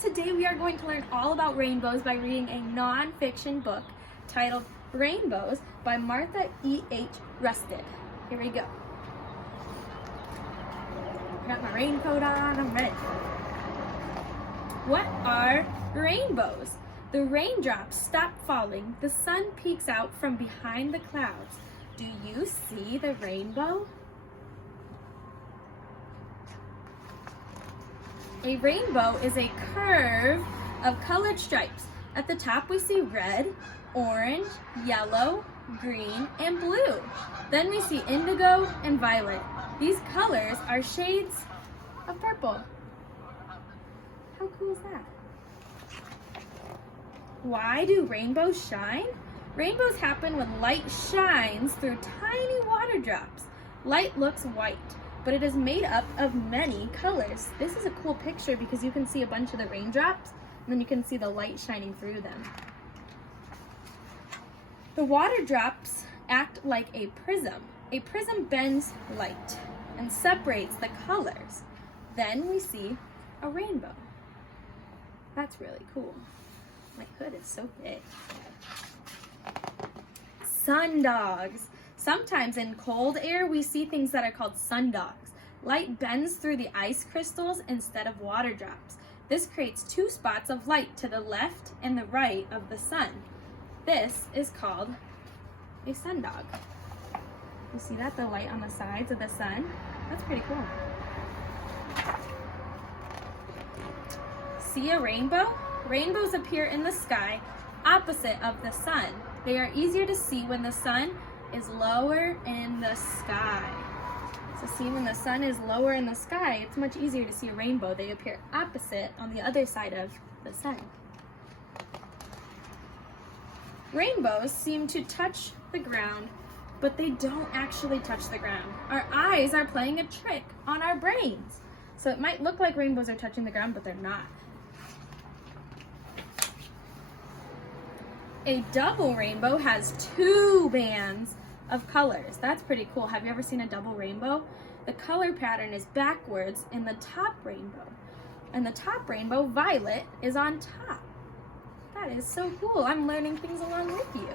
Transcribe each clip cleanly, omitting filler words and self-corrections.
Today we are going to learn all about rainbows by reading a non-fiction book titled Rainbows by Martha E.H. Rusted. Here we go. I got my raincoat on, I'm ready. What are rainbows? The raindrops stop falling, the sun peeks out from behind the clouds. Do you see the rainbow? A rainbow is a curve of colored stripes. At the top we see red, orange, yellow, green, and blue. Then we see indigo and violet. These colors are shades of purple. How cool is that? Why do rainbows shine? Rainbows happen when light shines through tiny water drops. Light looks white, but it is made up of many colors. This is a cool picture because you can see a bunch of the raindrops, and then you can see the light shining through them. The water drops act like a prism. A prism bends light and separates the colors. Then we see a rainbow. That's really cool. My hood is so big. Sundogs. Sometimes in cold air, we see things that are called sundogs. Light bends through the ice crystals instead of water drops. This creates two spots of light to the left and the right of the sun. This is called a sundog. You see that? The light on the sides of the sun? That's pretty cool. See a rainbow? Rainbows appear in the sky opposite of the sun. They are easier to see when the sun is lower in the sky. So see, when the sun is lower in the sky, it's much easier to see a rainbow. They appear opposite on the other side of the sun. Rainbows seem to touch the ground, but they don't actually touch the ground. Our eyes are playing a trick on our brains. So it might look like rainbows are touching the ground, but they're not. A double rainbow has two bands of colors. That's pretty cool. Have you ever seen a double rainbow? The color pattern is backwards in the top rainbow. And the top rainbow, violet, is on top. That is so cool. I'm learning things along with you.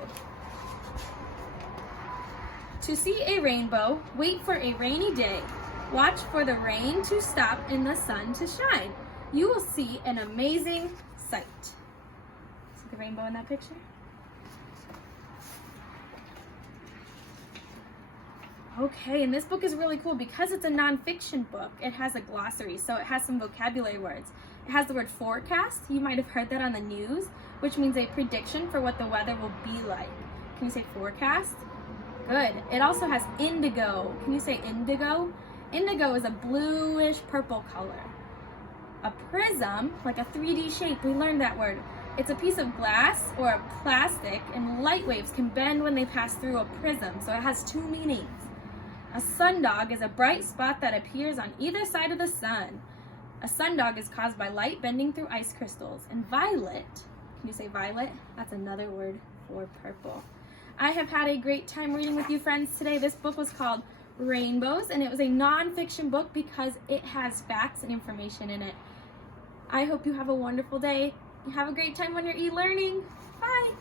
To see a rainbow, wait for a rainy day. Watch for the rain to stop and the sun to shine. You will see an amazing sight. See the rainbow in that picture? Okay, and this book is really cool because it's a nonfiction book. It has a glossary, so it has some vocabulary words. It has the word forecast. You might have heard that on the news, which means a prediction for what the weather will be like. Can you say forecast? Good. It also has indigo. Can you say indigo? Indigo is a bluish purple color. A prism, like a 3D shape, we learned that word. It's a piece of glass or a plastic, and light waves can bend when they pass through a prism, so it has two meanings. A sundog is a bright spot that appears on either side of the sun. A sundog is caused by light bending through ice crystals. And violet, can you say violet? That's another word for purple. I have had a great time reading with you friends today. This book was called Rainbows, and it was a nonfiction book because it has facts and information in it. I hope you have a wonderful day. Have a great time when you're e-learning. Bye!